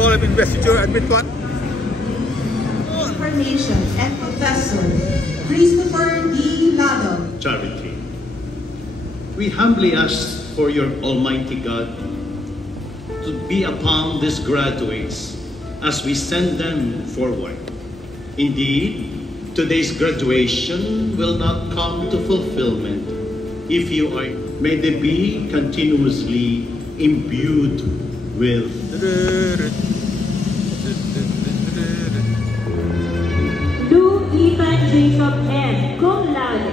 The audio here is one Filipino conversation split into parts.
solemn investiture, admit what? Information and Professor Christopher D. Lado. Charity. We humbly ask for your Almighty God to be upon these graduates as we send them forward. Indeed, today's graduation will not come to fulfillment if you are. May they be continuously imbued with Lou Ethan Jacob M. Cum laude.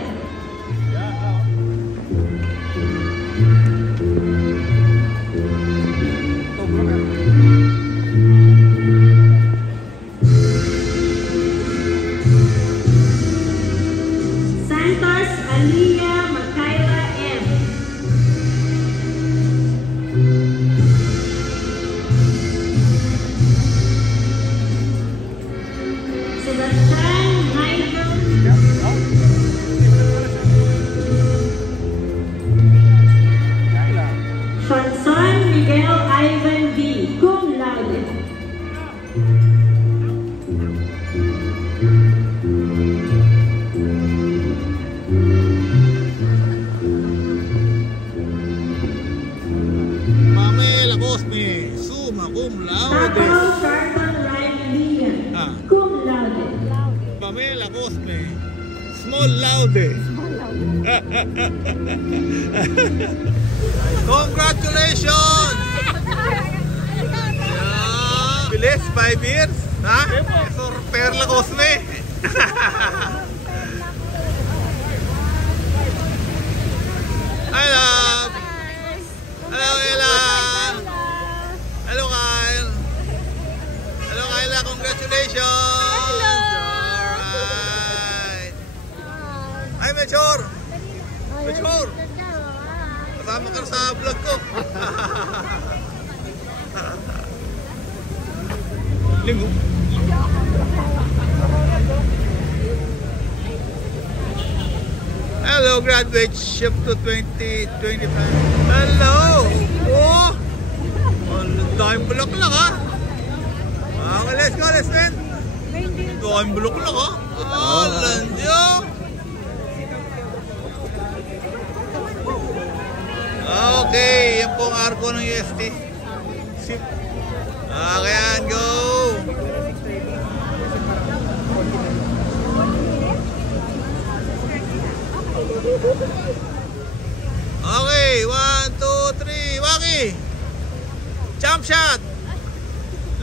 Santos Aliyah Makayla M. Sebastian Michael Fanson Miguel Ivan V. Cum laude. Pamela Cosme, summa cum laude. Taco Carton Ryan Cum laude. Pamela Cosme, small laude. Congratulations! Yeah. Bilis, 5 years. Ha? Sir Perla Cosme. Hello. Hello, Ella. Hello, Kyle. Hello, Kyla. Congratulations. Hello. Alright. Ay, Mechor. Mechor. Kasama ka sa vlog ko. Linggo. Hello, graduate ship to 2025. Hello! Oh! Ang daming bulaklak ha! Okay, let's go, let's win! Ang daming bulaklak ha! Ah, landyo! Okay, yan po ang arko ng UST. Ship. Okay, yan, go! Okay, 1, 2, 3, Waki! Jump shot!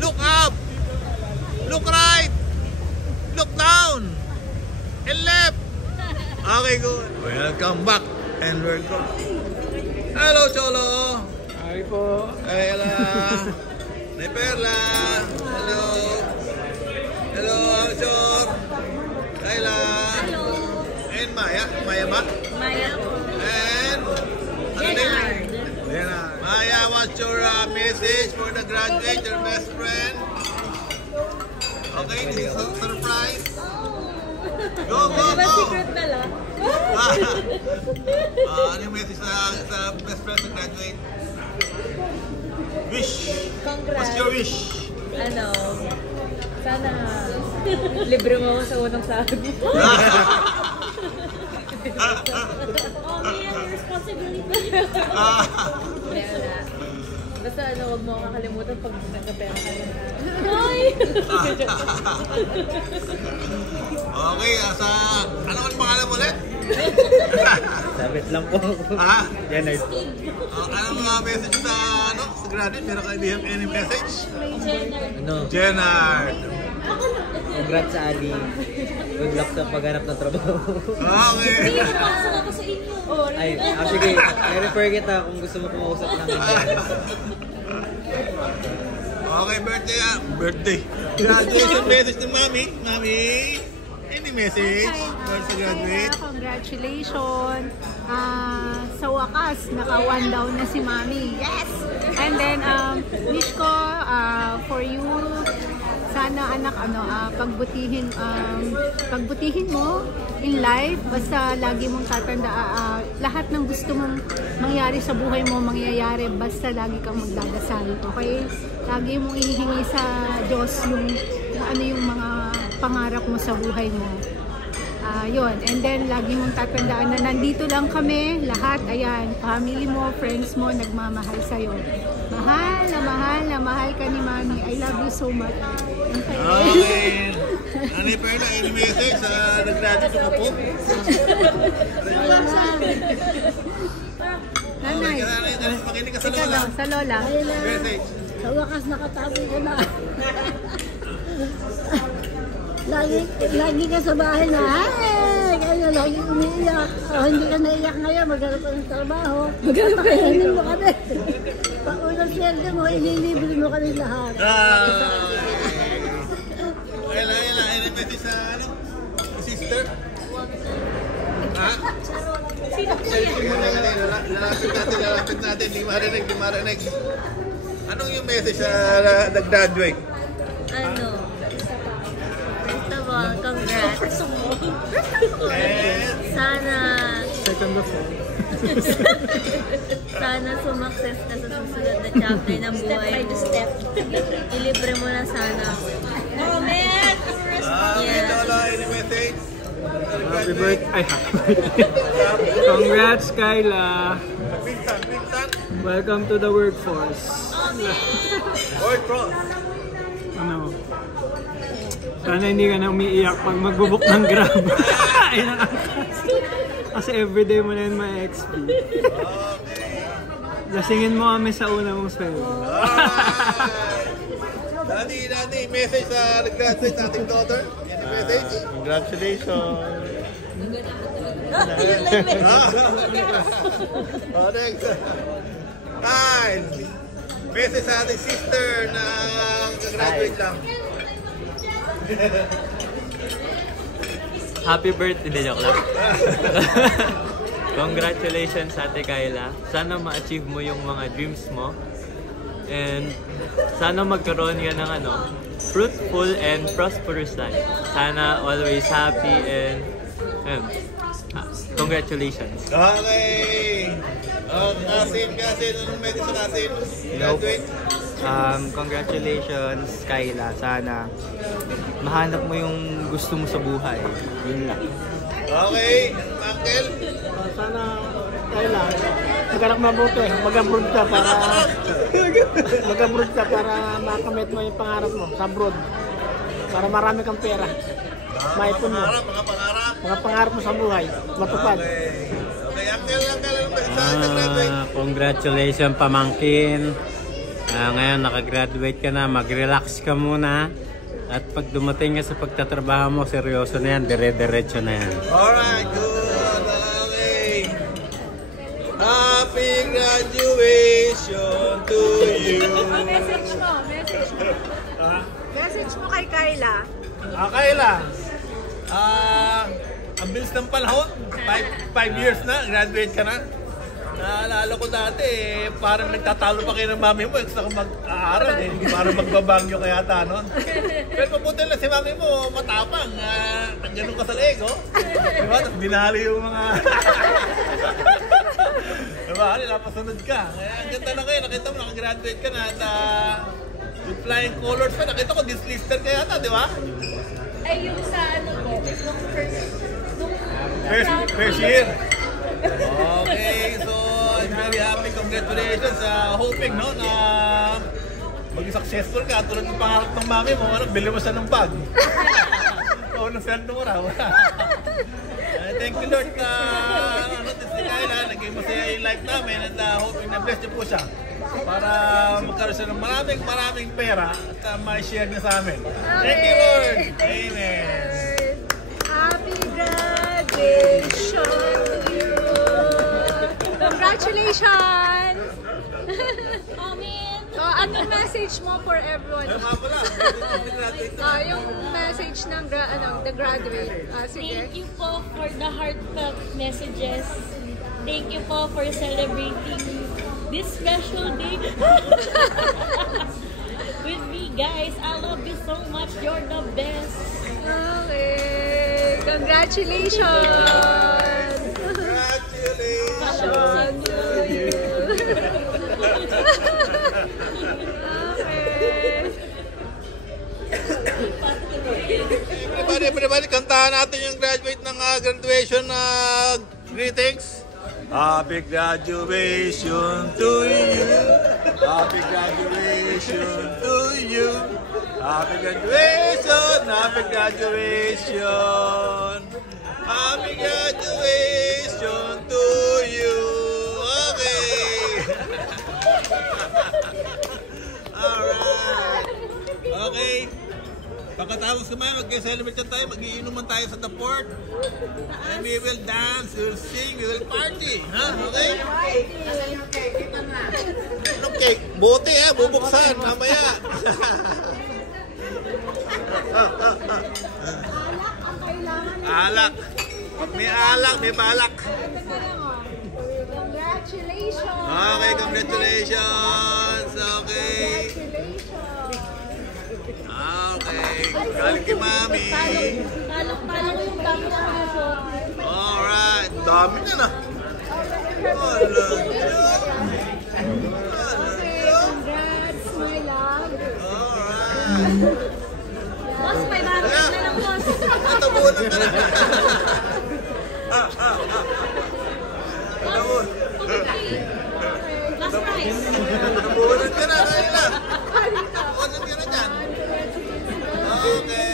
Look up! Look right! Look down! And left! Okay, good. Welcome back and welcome. Hello, Cholo! Hi po. Hey, Ella! Hey, Perla! Hello! Hello, Chor! Ella! Hello. And Maya? Maya ba? Maya. And Leonard. Leonard. Maya, what's your message for the graduate, your best friend? Okay, this is a surprise. Go, go, Diba go! secret na lang? Ano yung message sa best friend na graduate? Wish! Congrats. What's your wish? Ano? Sana libre mo ako sa unang sahod mo. Oh, may responsibility. Wala. Basta ano, huwag mo kakalimutan pag nagkapera ka na. Ay! Okay, sa... Ano ang pangalan mo ulit? Sabit lang po. Ha? Leonard. Anong mga message sa, sa graduate? Meron kayo, do you have any message? Ano? Jenard! Congrats sa Ali. Good luck sa paghanap ng trabaho. Okay! Pasok ako sa inyo. Ay, sige. I-refer kita kung gusto mo kumausap namin. Okay, birthday ah. Birthday. Graduation message ni Mami. Mami, any message for sa graduate? Congratulations. Sa wakas, naka-1 down na si Mami. Yes! And then, wish ko for you, sana anak, pagbutihin mo in life. Basta lagi mong tatanda, lahat ng gusto mong mangyari sa buhay mo, mangyayari. Basta lagi kang magdadasal. Okay? lagi mong ihihingi sa Diyos yung ano yung mga pangarap mo sa buhay mo. Yun. And then, lagi mong tatandaan na nandito lang kami, lahat, ayan, family mo, friends mo, nagmamahal sa'yo. Mahal na mahal na mahal ka ni Mami. I love you so much. Okay. Ano pa yun? Any message sa nag-graduate ko po? Nanay. Makinig ka sa Ikaw lola. daw, sa lola. Message. Sa wakas nakatabi ko na. Lagi ka sa bahay na, ay, kaya lagi umiiyak. Hindi ka naiyak ngayon, maghanap ka ng trabaho. Pakainin mo kami. Pag-unang swerte mo, ililibre mo kami lahat. Any message sa sister? Ha? Lalapit natin, di marinig. Anong yung message sa nag-graduate? Ano? First of all, congrats. Sana... Second of all. Sana sumakses ka sa susunod na chapter ng buhay mo. Step by step. Ilibre mo na sana. Oh, man! Yeah. Lola, any message? Happy birthday. Congrats, Kyla. Pinsan. Welcome to the workforce. Workforce. Ano? Sana hindi ka na umiiyak pag magbubuk ng Grab. Kasi everyday mo na yun ma-XP. Lasingin mo kami sa una mong spell. Daddy, message sa nag-graduate ating daughter. Any message? Congratulations. Next. Kyle, message sa ating sister na nag-graduate lang. Happy birthday, hindi, joke lang. Congratulations, Ate Kyla. Sana ma-achieve mo yung mga dreams mo. And sana magkaroon ka ng fruitful and prosperous life. Sana always happy and congratulations. Okay. Kasin, anong message sa Kasin? Graduate? Congratulations, Kyla. Sana mahanap mo yung gusto mo sa buhay. Yun lang. Okay. Uncle? Sana, Kyla, maghanap mabuti. Mag-abroad ka para makamit mo yung pangarap mo sa abroad. Para marami kang pera. Maipon mo. Mga pangarap mo sa buhay. Matupad. Okay, Uncle. Congratulations, pamangkin. Ngayon nakagraduate ka na, mag-relax ka muna. At pag dumating ka sa pagtatrabaho mo, seryoso na yan, dire-diretso na yan. Alright, good. Okay. Happy graduation to you. Message mo. Message mo kay Kyla. Kyla, ang bilis ng panahon. 5 years na, graduate ka na. Naalala ko dati, parang nagtatalo pa kayo ng mami mo, gusto kong mag-aaral parang magbabangyo kaya yata nun. Pero mabuti lang si mami mo, matapang, ganun ka sa leg, oh. Diba? Tapos binali yung mga... diba? Napasunod ka. Kaya ang ganda na kayo, nakita mo, nakagraduate ka na at with flying colors pa, nakita ko, dislister kaya yata, di ba? Ay, yung sa po, First year. Okay, so I'm very happy. Congratulations. Hoping na maging successful ka. Tulad ng pangarap ng mami mo, bili mo siya ng bag. Oo, ng sweldo mo raw. Thank you, Lord. Si Kyla, naging masaya yung life namin and hoping na bless niyo po siya para magkaroon siya ng maraming pera at ma-share niya sa amin. Thank you, Lord. Amen. Happy graduation to you. Congratulations! Amen! Anong message mo for everyone? Yung message ng the graduate. Sige. Thank you po for the heartfelt messages. Thank you po for celebrating this special day with me, guys. I love you so much. You're the best. Okay. Congratulations! Congratulations to you! Okay. everybody, kantahan natin yung graduate ng graduation greetings. Happy graduation to you. Happy graduation to you. Happy graduation. Happy graduation. Happy graduation to you. Okay. Alright. Okay. Pagkatapos kumain, mag-celebrate tayo, mag-iinuman tayo sa the port. And we will dance, we will sing, we will party. Ha? Okay? Yung cake, ito na. Anong cake? Bote bubuksan, mamaya. Alak. Pag may alak, may balak. Congratulations! Okay, congratulations. Okay. Okay. Galing kay Mami. Talong yung dami na ako. Alright. Dami na na. Congrats, my love! Alright. Boss, may barang na lang, boss. Tabunan ka na. Last prize. Tabunan ka na. Tabunan ka na dyan. Okay.